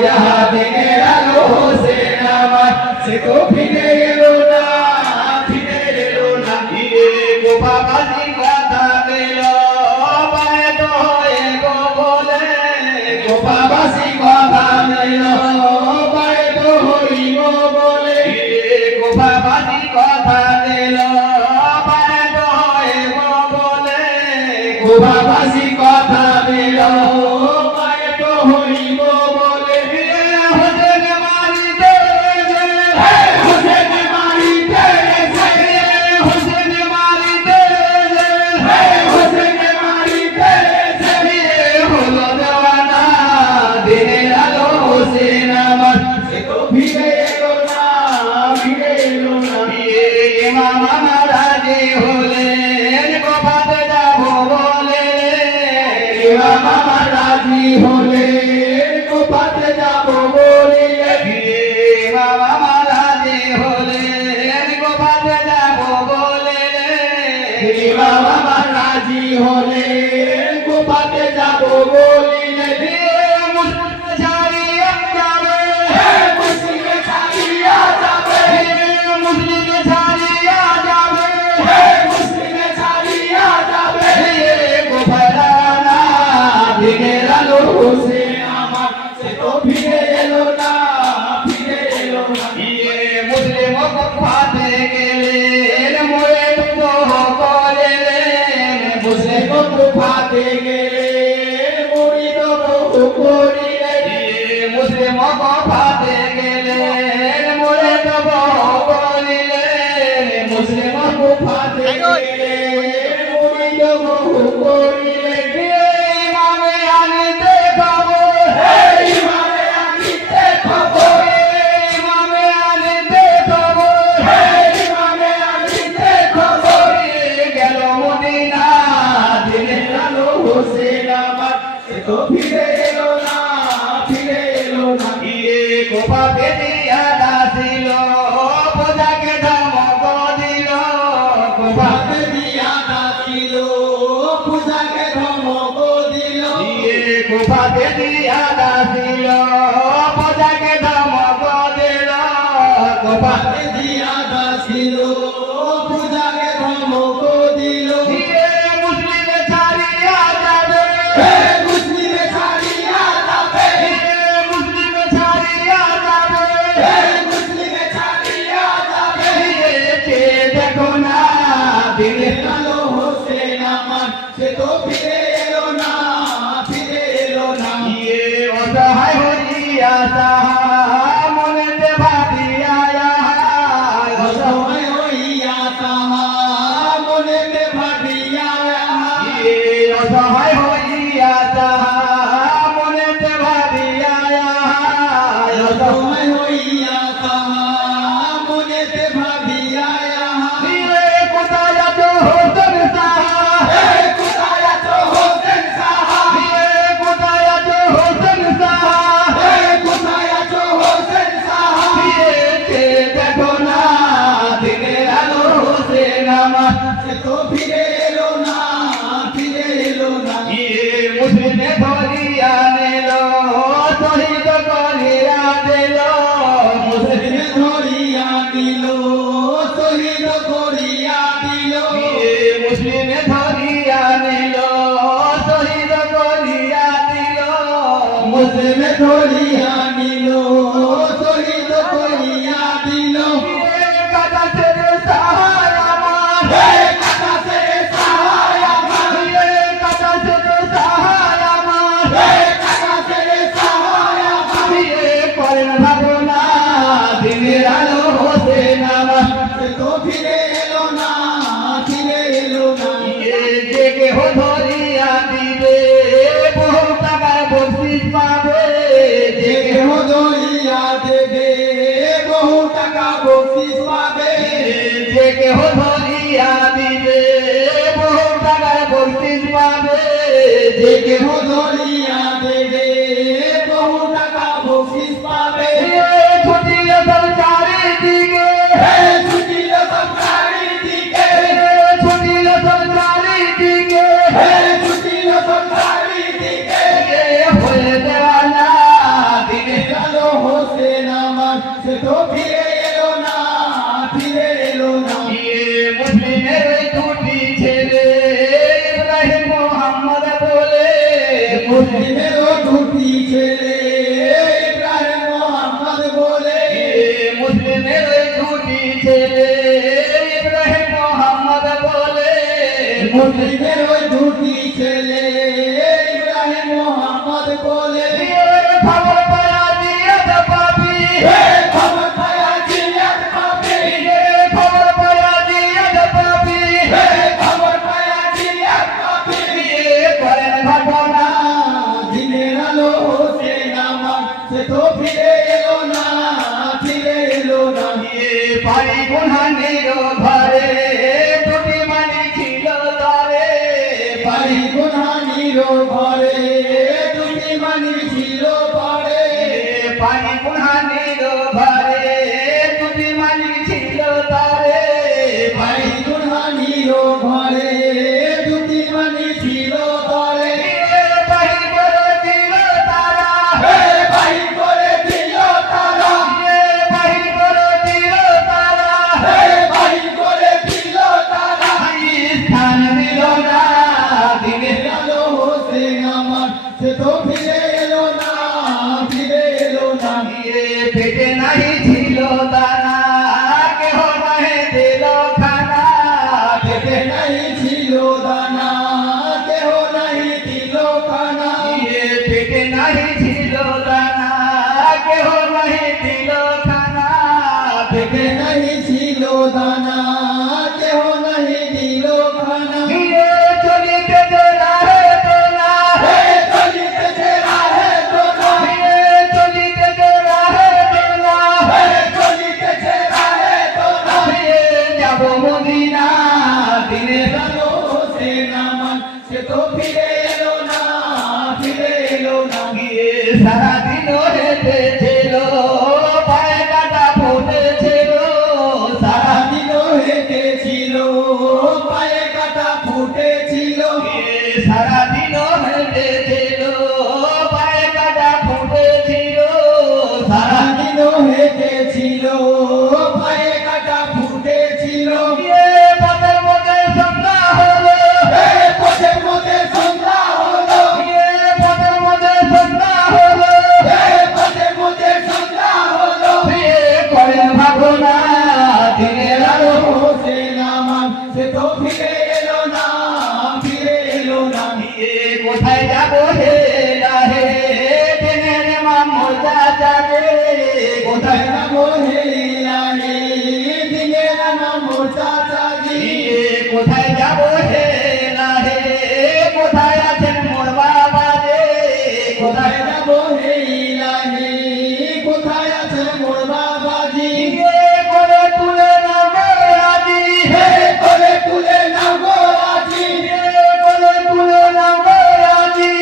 দিনের আলো হোসেন আমার সে তো ফিরে এলো না ফিরে এলো না গোপাবাজি কথা দিল পায়ে তো হয়ে গো বলে গোপাবাজি কথা দিল পায়ে তো হইব বলে গোপাবাজি কথা দিল পায়ে তো হইব বলে গোপাবাজি কথা দিল পায়ে তো হইব বলে হোসেন মারিতে হোসেন মারিতে হোসেন মারিতে হোসেন মারিতে হলো দেওয়ানা দিনের আলো হোসেন আমার সে তো ফিরে এলো না ফিরে এলো না ইমাম আমার রাজি হলেন গোপাতে যাবো বলে ইমাম আমার রাজি হলেন গোপাতে যাবো বলে ইমাম আমার রাজি হলেন গোপাতে যাবো বলে ইমাম আমার রাজি হলেন গোপাতে যাবো বলে দিনের আলো হোসেন আমার সে তো ফিরে এলো না ফিরে এলো না মুসলিম ফাতে গেলেন মোরে তো করেলেন মুসলিম ফাতে গেলেন মোরে তো করিলেন মুসলিম ফাতে গেলেন মোরে তো করিলেন মুসলিম ফাতে গেলেন মোরে তো করিলেন তো ফিরে এলো না ফিরে এলো না গোপাকে দিয়া দাসিল পূজাকে ধমক দিল গোপাকে দিয়া দাসিল পূজাকে ধমক দিল গোপাকে দিয়া দাসিল পূজাকে ধমক দিল গোপাকে দিয়া দাসিল পূজাকে ধমক দিল মুসলিমে ছাড়িয়া যাবে দিনের আলো হোসেন আমার সে তো ফিরে এলো না ফিরে এলো না অসহায় হইয়া তাহা মনেতে ভাবিয়া অসহায় হইয়া তাহা মনেতে ভাবিয়া অসহায় হইয়া তাহা মনেতে ভাবিয়া অসহায় হইয়া তাহা মনেতে ভাবিয়া তো ফিরে এলো না ফিরে এলো না মুসলিমে ধরিয়া নিল শহীদ করিয়া দিল মুসলিমে ধরিয়া দিল শহীদ করিয়া দিল মুসলিমে ধরিয়া নিল শহীদ করিয়া দিল মুসলিমে ধরিয়া নিল শহীদ করিয়া দিল কাটা ছেড়ে সাহায় আমার কাটা ছেড়ে সাহায় আমার কাটা ছেড়ে সাহায় আমার কাটা ছেড়ে সাহায় আমার করেন ভাবনা দিনের আলো হোসেন আমার তো ফিরে এলো না ফিরে এলো না যে কেহ ধরিয়া দিবে বহু টাকার বকশিশ পাবে যে কেহ ধরিয়া দেবে বহু টাকা বকশিশ পাবে যে কেহ ধরিয়া দিবে বহু টাকার বকশিশ পাবে যে কেহ ধরিয়া দেবে বহু টাকা বকশিশ পাবে ছুটিয়ে সব চারিদিকে ছুটিয়ে সব চারিদিকে ছুটিয়ে সব চারিদিকে ছুটিয়ে সব চারিদিকে হয়ে দেওয়ানা দিনের মুসলিমের ওই দুটি ছেলে ইব্রাহিম মোহাম্মদ বলে খবর পায়া জিয়াদ পাবি খবর পায়া জিয়াদ পাবি খবর পায়া জিয়াদ পাবি খবর পায়া জিয়াদ পাবি করেন ঘটনা দিনের আলো হোসেন আমার সে তো ফিরে এলো না ফিরে এলো না পাই গুনহানির ঘরে দুটি মানি ছিল তারে পাই গুনহানির ঘরে দুটি মানি ছিল পরে পাই গুনহানির ঘরে দুটি মানি ছিল তারে পাই গুনহানির ঘরে দুটি মানি ছিল তারে পাই করে দিল তারা পাই করে দিল তারা পাই করে দিল তারা পাই করে দিল তারা স্থান দিল না দিনের আলো হোসেন আমার সে তো ফিরে এলো না ফিরে এলো না পেটে নাই ছিল দানা কেহ নাহে দিল খানা পেটে নাই ছিল দানা কেহ নাই দিল খানা পেটে নাই ছিল দানা কেহ নাহি দিল খানা পেটে নাই ছিল দানা কেহ নাহি দিল খানা চলিতে যে রাহে তোলা চলিতে যে রাহে তোলা চলিতে যে রাহে তোলা চলিতে যে রাহে তোলা যাব মদিনা দিনের আলো হোসেন আমার সে তো ফিরে এলো না ফিরে এলো না সারাদিন হেঁটেছিল পায়ে কাটা ফুটেছিল সারাদিন হেঁটেছিল পায়ে কাটা ফুটেছিল সারাদিন হেঁটেছিল পায়ে কাটা ফুটেছিল সারাদিন হেঁটেছিল পায়ে কাটা ফুটেছিল পথের মধ্যে সন্ধ্যা হলো পথের মধ্যে সন্ধ্যা হলো পথের মধ্যে সন্ধ্যা হলো পথের মধ্যে সন্ধ্যা হলো করেন ভাবনা দিনের আলো হোসেন আমার সে তো ফিরে এলো না ফিরে এলো না কোথায় যাবো হে লাহে দিনের মামুর চাচারে কোথায় যাবো হে লাহে দিনের মামুর চাচাজি কোথায় যাবো হে লাহে কোথায় আছেন মোর বাবা রে কোথায় যাবো হে লাহে কোথায় আছেন মোর বাবাজি করে তুলে নাও গো আজি করে তুলে নাও গো আজি করে তুলে নাও গো আজি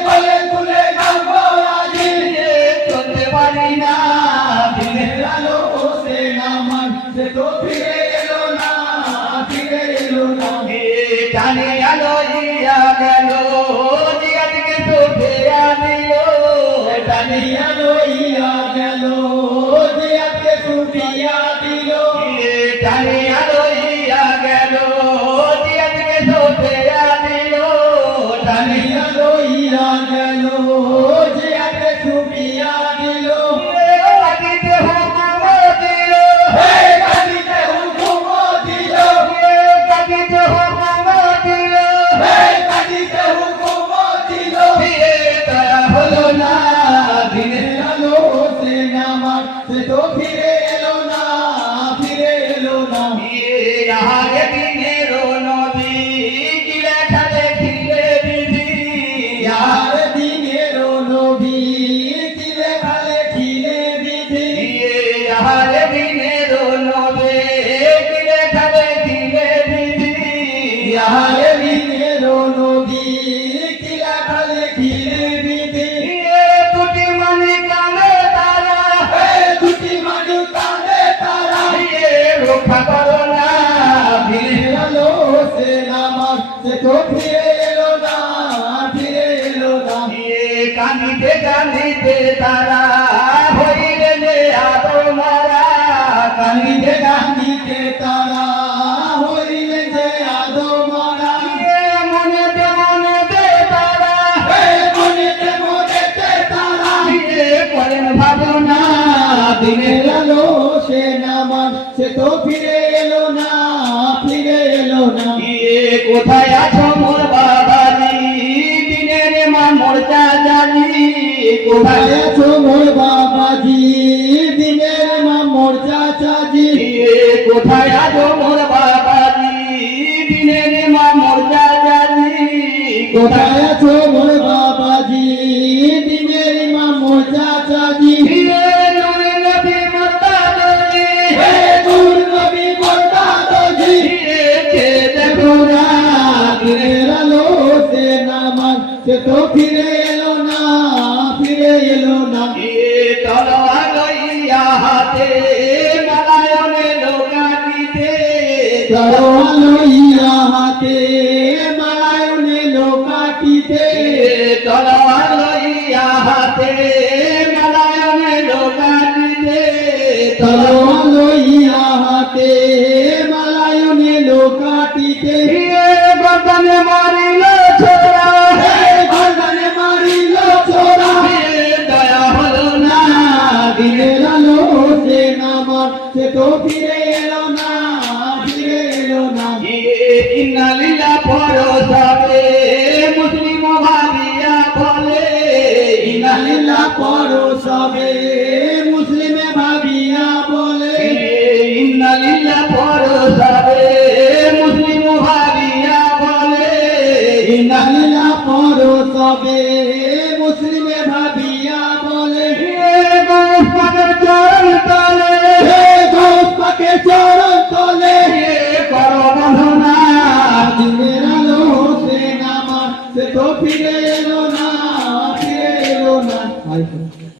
করে তুলে নাও গো আজি চলতে পারি না দিনের আলো হোসেন আমার সে তো ফিরে এলো না ফিরে এলো না টানে আলো ইয়া গেল জিয়াদকে তো ফেরা দিল টানে আলো ইয়া গেল জিয়াদকে তো ফিরা দিল টানে আলো ইয়া গেল জিয়াদকে তো ফেরা দিল টানে আলো ইয়া গেল জিয়াদকে তো ফিরা দিল কাটিতে হুকুম দিল কাটিতে হুকুম দিল কাটিতে হুকুম দিল কাটিতে হুকুম দিল দয়া হলো না দিনের আলো হোসেন আমার সে তো ফিরে এলো না ফিরে এলো না আগে দিনের নবী কি লেখা দেখিলে দিদি আর দিনের নবী কি লেখা দেখিলে দিদি আর দিনের নবী কি লেখা দেখিলে দিদি আর দিনের নবী কি লেখা দেখিলে দিদি দুটি মানি কানে তারা দুটি মানি কানে তারা রক্ষা করো না দিনের আলো হোসেন আমার সে তো ফিরে এলো না ফিরে এলো না কানিতে কানিতে তারা হইলে যে আদর মারা কানিতে কানিতে তারা হইলে যে আদর মারা মনে দে তারা মনে দে তারা করেন ভাবনা দিনের আলো হোসেন আমার সে তো ফিরে এলো না ফিরে এলো না কোথায় কোথায় আছো মোর বাবাজি দিনের ইমাম মোর চাচাজি কোথায় আছো মোর বাবাজি দিনের ইমাম মোর চাচাজি হে নূর নবী মুর্তাজি হে নূর নবী মুর্তাজি হে দেখো না দিনের আলো সে নামাজ সে তো ফিরে এলো না তলোয়ার লইয়া হাতে মালায়নে লোকাটিতে তলোয়ার লইয়া হাতে মালায়নে লোকাটিতে তলোয়ার লইয়া হাতে মালায়নে লোকাটিতে তলোয়ার লইয়া হাতে মালায়নে লোকাটিতে গর্দনে মারিল ছোড়া গর্দনে মারিল ছোড়া দয়া হলো না দিনের আলো সে নামার সে তো ফিরে এলো না ইন্না লিল্লাহ পড়ো সবে মুসলিম ভাবিয়া বলে ইন্না লিল্লাহ পড়ো সবে মুসলিম ভাবিয়া বলে ইন্না লিল্লাহ পড়ো সবে মুসলিম ভাবিয়া বলে ইন্না লিল্লাহ পড়ো সবে মুসলিম ভাবিয়া বলে হে গৌস পাকের চরণ তলে হে গৌস পাকের চরণ তলে করো বন্ধনা দিনের আলো সে নামার সে তো ফিরে এলো না